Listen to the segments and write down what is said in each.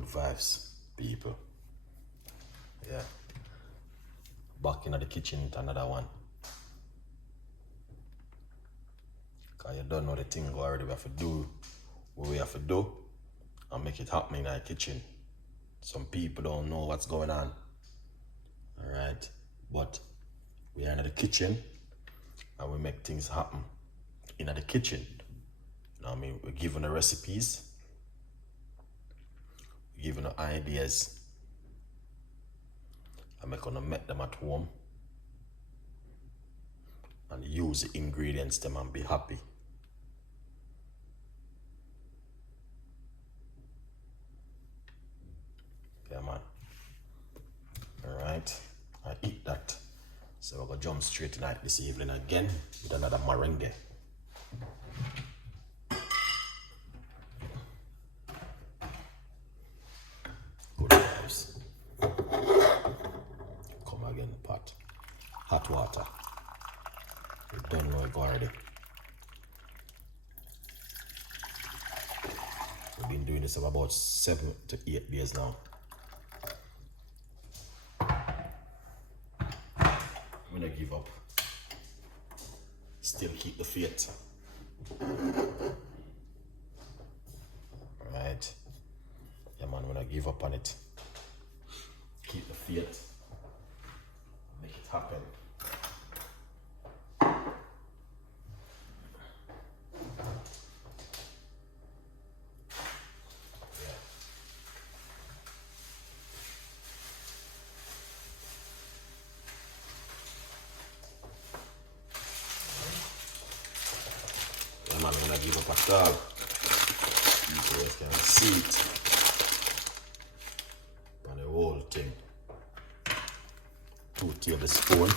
Good vibes, people. Yeah. Back in the kitchen to another one. Cause you don't know the thing already. We have to do what we have to do and make it happen in our kitchen. Some people don't know what's going on. Alright? But we are in the kitchen and we make things happen in the kitchen. You know what I mean? We're given the recipes, we're given the ideas, and we're gonna make them at home and use the ingredients them and be happy. Yeah, man. Alright, I eat that. So we're gonna jump straight tonight this evening again with another Moringa. Good vibes. Come again, pot. Hot water. You don't know it already. We've been doing this for about 7 to 8 days now. I'm gonna give up. Still keep the faith. Alright. Yeah, man, when I give up on it, keep the faith. Make it happen. I'm not gonna give up at all. You guys can see it on the whole thing. 2 tablespoons.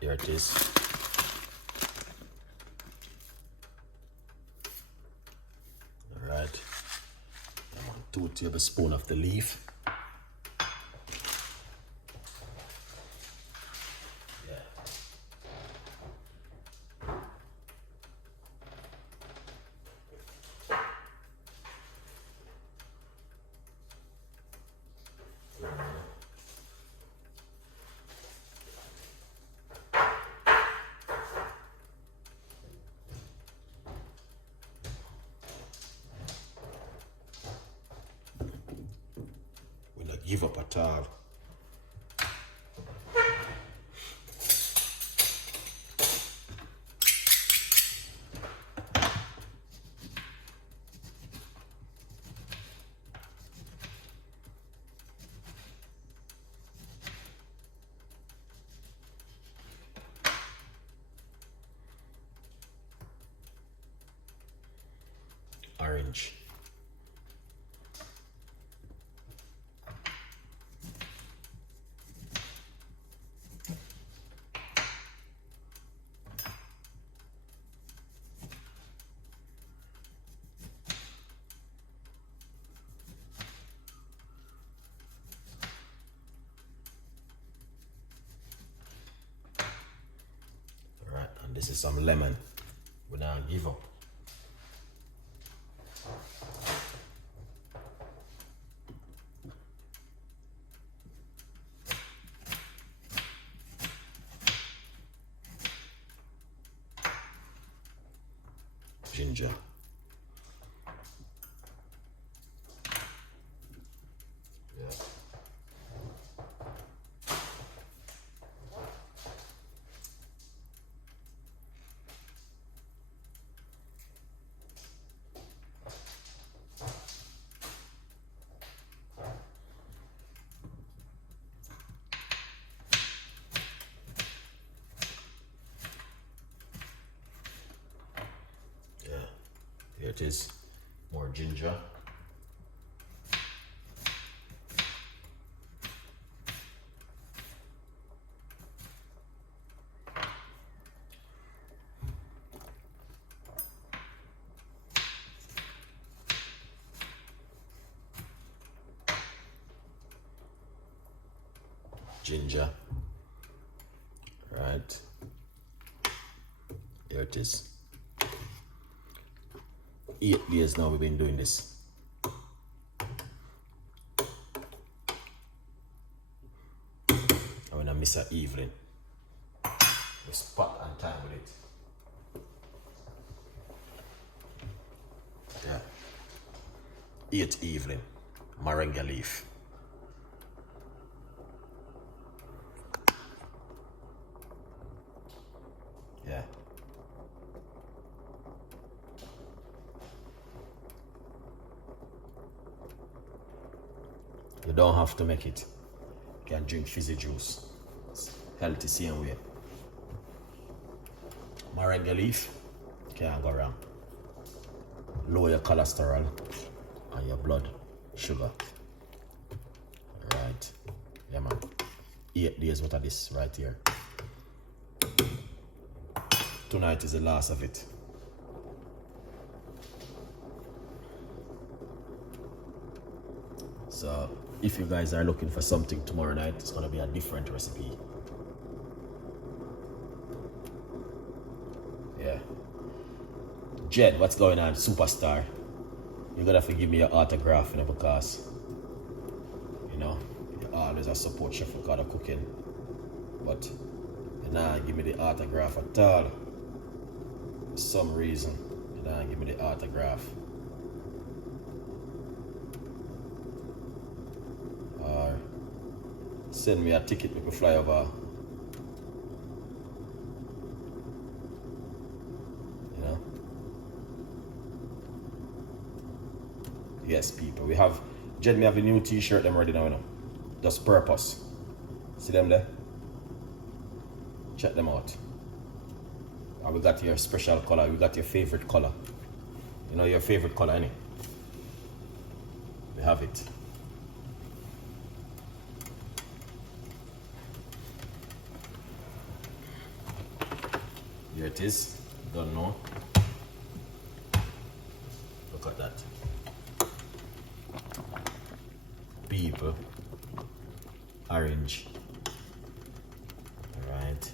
Here it is. Alright. I'm on 2 tablespoons of the leaf. Give up at all. Orange. This is some lemon. We now give up. Ginger. Yeah. Here it is, more ginger. Ginger. Right. Here it is. 8 days now we've been doing this. And when I miss an evening, we spot on time with it. Yeah. 8th evening, moringa leaf. Yeah. You don't have to make it. You can drink fizzy juice. It's healthy same way. Moringa leaf, can't go wrong. Lower your cholesterol and your blood sugar. Right. Yeah, man. 8 days worth of this right here. Tonight is the last of it. So if you guys are looking for something tomorrow night, it's gonna be a different recipe. Yeah. Jed, what's going on? Superstar. You're gonna have to give me your autograph, you know, because you know, you always a support Chef Ricardo cooking. But you nah give me the autograph at all. For some reason, you nah give me the autograph. Or send me a ticket we can fly over. You know? Yes, people. We have Jen, me have a new t-shirt them ready now, you know. Just purpose. See them there? Check them out. And we got your special color. We got your favorite color. You know your favorite color, innit? We have it. Here it is. Don't know. Look at that. People. Orange. Alright.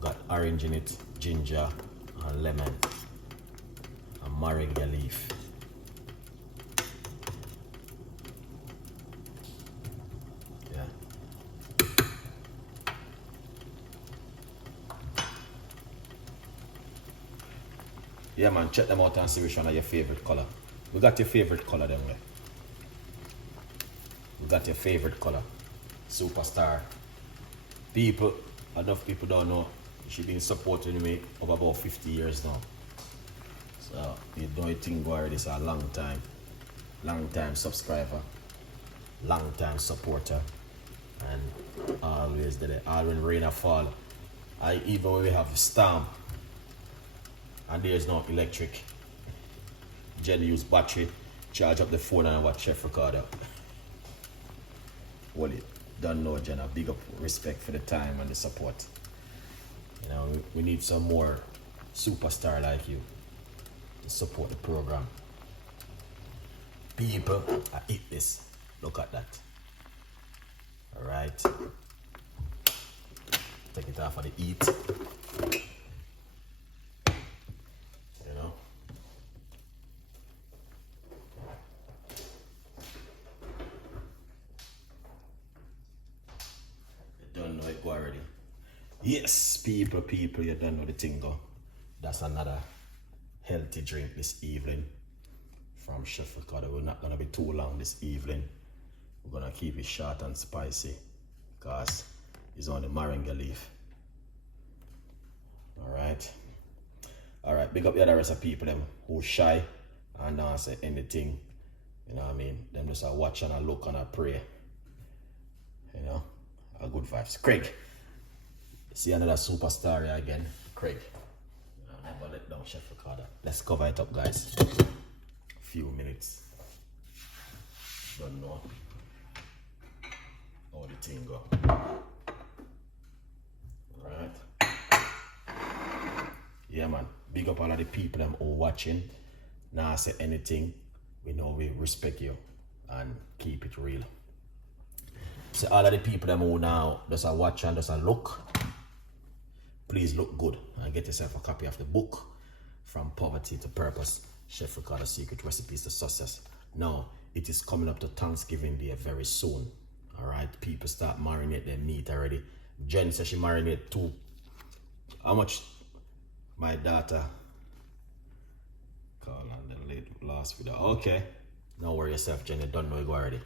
Got orange in it, ginger and lemon and moringa leaf. Yeah. Yeah, man, check them out and see which one are your favorite color. We got your favorite color them way. We got your favorite color. Superstar. People, enough people don't know. She's been supporting me over about 50 years now. So you don't think Enquires is a long time subscriber, long time supporter, and always there. All when rain or fall. Even when we have a storm and there's no electric, Jen use battery, charge up the phone and watch Chef Ricardo. Well, it don't know, Jen. A big up respect for the time and the support. You know, we need some more superstar like you to support the program. People, I eat this. Look at that. Alright. Take it off of the eat. You know. You don't know it go already. Yes, people, you don't know the thing go. That's another healthy drink this evening from Chef Ricardo. We're not gonna be too long this evening. We're gonna keep it short and spicy because it's on the moringa leaf. Alright, big up the other rest of people them who shy and not say anything. You know what I mean? Them just a watch and a look and a pray. You know? A good vibes. Craig. See another superstar here again. Craig. I'll never let down Chef Ricardo. Let's cover it up, guys. Few minutes. Don't know how the thing go. Alright. Yeah, man. Big up all of the people them who watching. Nah say anything. We know we respect you and keep it real. So all of the people them who now just a watch and just a look. Please look good and get yourself a copy of the book, from poverty to purpose. Chef Ricardo secret recipes to success. Now, it is coming up to Thanksgiving Day very soon. Alright, people start marinate their meat already. Jen says she marinate too. How much? My daughter call on the late last video. Okay, don't worry yourself, Jen. You don't know it already.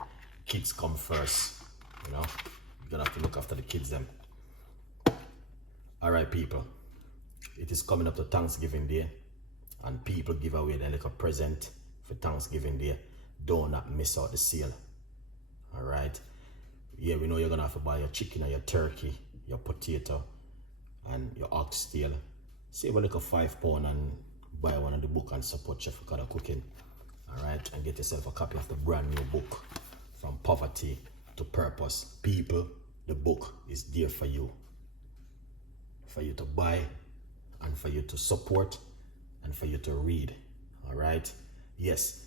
Kids come first. You know, you're gonna have to look after the kids then. Alright, people. It is coming up to Thanksgiving Day, and people give away their little present for Thanksgiving Day. Do not miss out the sale. Alright. Yeah, we know you're gonna have to buy your chicken or your turkey, your potato, and your oxtail. Save a little £5 and buy one of the book and support Chef Ricardo Cooking. Alright, and get yourself a copy of the brand new book, From Poverty to Purpose. People, the book is there for you to buy, and for you to support, and for you to read. Alright? Yes,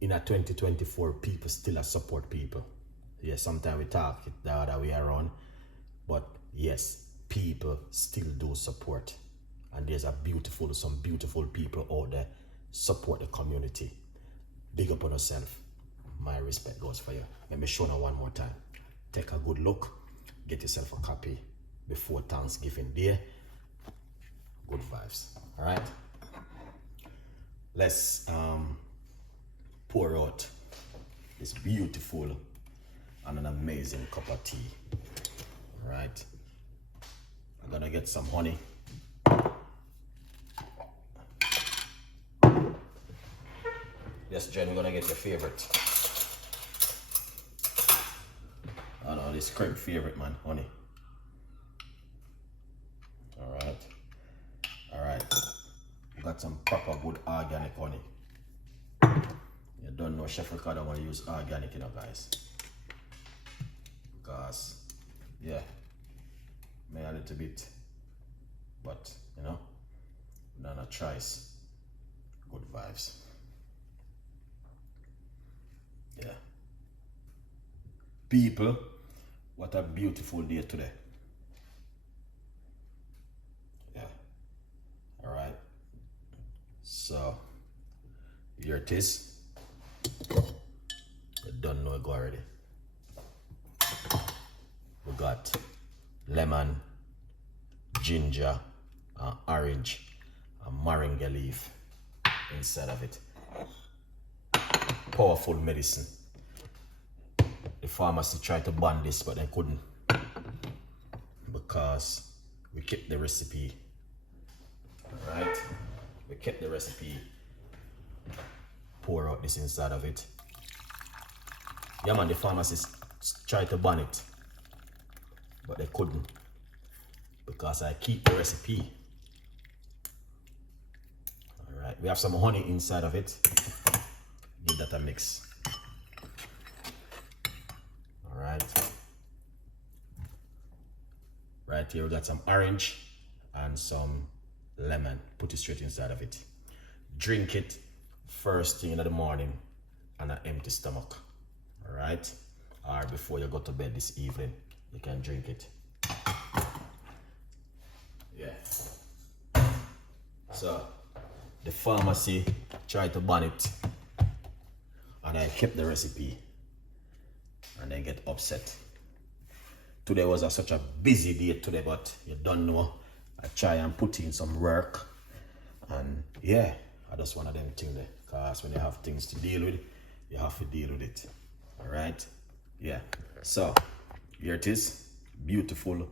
in a 2024, people still support people. Yes, sometimes we talk it the other way around, but yes, people still do support. And there's some beautiful people out there support the community. Big up on yourself. My respect goes for you. Let me show you one more time. Take a good look. Get yourself a copy before Thanksgiving Day. Good vibes. All right. Let's pour out this beautiful and an amazing cup of tea. All right. I'm gonna get some honey. Yes, Jen, we're gonna get your favorite. I know this cream favorite, man, honey. All right. We got some proper good organic honey. You don't know Chef Ricardo want to use organic, you know, guys. Because, yeah, may a little bit, but you know, not a choice. Good vibes. Yeah. People, what a beautiful day today. Yeah. All right. So, here it is. You don't know it already. We got lemon, ginger, orange, and moringa leaf inside of it. Powerful medicine. The pharmacy tried to ban this, but they couldn't, because we kept the recipe. All right, we kept the recipe. Pour out this inside of it. Yeah, man, the pharmacists tried to ban it, but they couldn't, because I keep the recipe. All right, we have some honey inside of it. Give that a mix. All right. Right here we got some orange and some lemon. Put it straight inside of it. Drink it first thing in the morning on an empty stomach. All right. Or before you go to bed this evening, you can drink it. Yeah. So the pharmacy tried to ban it, and I kept the recipe, and they get upset. Today was such a busy day today, but you don't know, I try and put in some work, and yeah, I just one of them things there, because when you have things to deal with, you have to deal with it. All right. Yeah. So here it is, beautiful